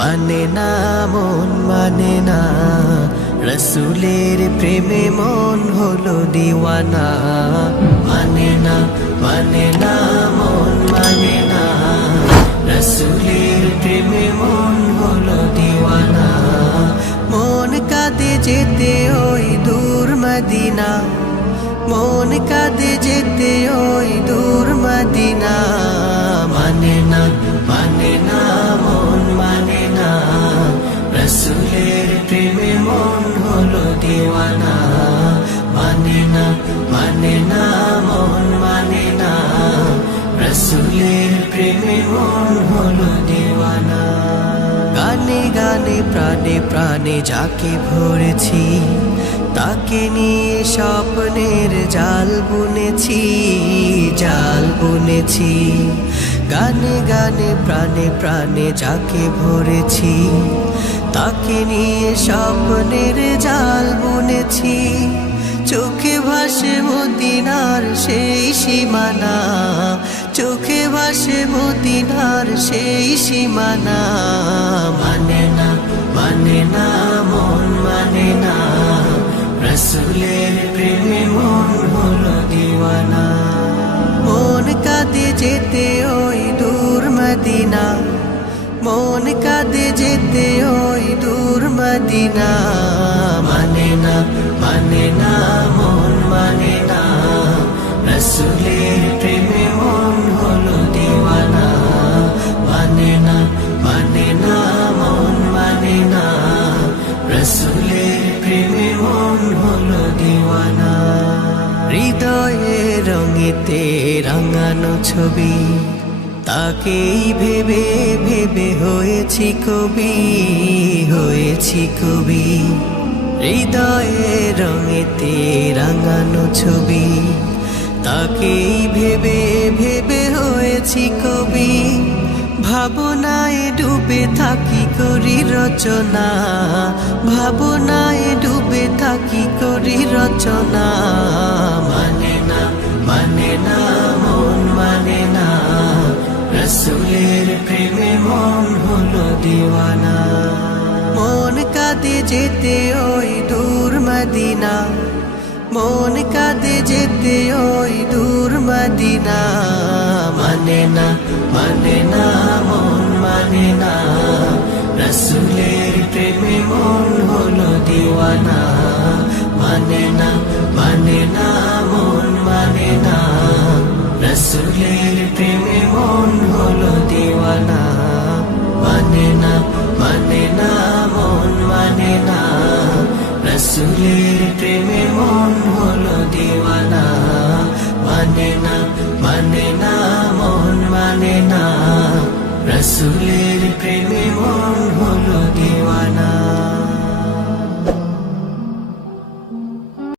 মানে না মন মানে না, রসুলের প্রেমে মন হলো দিওয়ানা। মানে না মন মানে না, রসুলের প্রেমে মন হলো দিওয়ানা। মন কাঁদে যেতে ওই দূর মদিনা, মন কাঁদে যেতে ওই দূর মদিনা। মানে না মন মানে না, রসুলের প্রেমে মন হলো দিওয়ানা। মানে না মন মানে না, রসুলের প্রেমে মন হলো দিওয়ানা। গানে গানে প্রাণে প্রাণে যাকে ভরেছি, তাকে নিয়ে স্বপ্নের জাল বুনেছি, জাল বুনেছি। গানে গানে প্রাণে প্রাণে যাকে ভরেছি, তাকে নিয়ে স্বপ্নের জাল বুনেছি। চোখে ভাসে মদিনার সেই সীমানা, চোখে ভাসে মদিনার সেই সীমানা। মানে না মন মানে না, রসুলের প্রেমে মন হলো দিওয়ানা। মন কাঁদে যেতে ওই দূর মদিনা, মন কাঁদে যেতে ওই দূর মদিনা। মানে না মন মানে না, রসুলের প্রেমে মন হলো দিওয়ানা। মানে না মন মানে না, রসুলের প্রেমে মন হলো দিওয়ানা। হৃদয়ে রঙেতে রাঙানো ছবি, তাকেই ভেবে ভেবে হয়েছি কবি, হয়েছি কবি। হৃদয়ে রঙেতে রাঙানো ছবি, তাকেই ভেবে ভেবে হয়েছি কবি। ভাবনায় ডুবে থাকি করি রচনা, ভাবনায় ডুবে থাকি করি রচনা। মানে না মন মানে না, রসুলের প্রেমে মন হলো দিওয়ানা। মন কাঁদে যেতে ওই দূর মদিনা, মন কাঁদে যেতে ওই দূর মদিনা। মানে না মন মানে না, রসুলের প্রেমে মন হলো দিওয়ানা। মানে না মন মানে না, রসুলের প্রেমে মন হলো দিওয়ানা। মানে না মন মানে না, রসুলের প্রেমে মন হলো দিওয়ানা। মানে না মন মানে না, রসুলের প্রেমে মন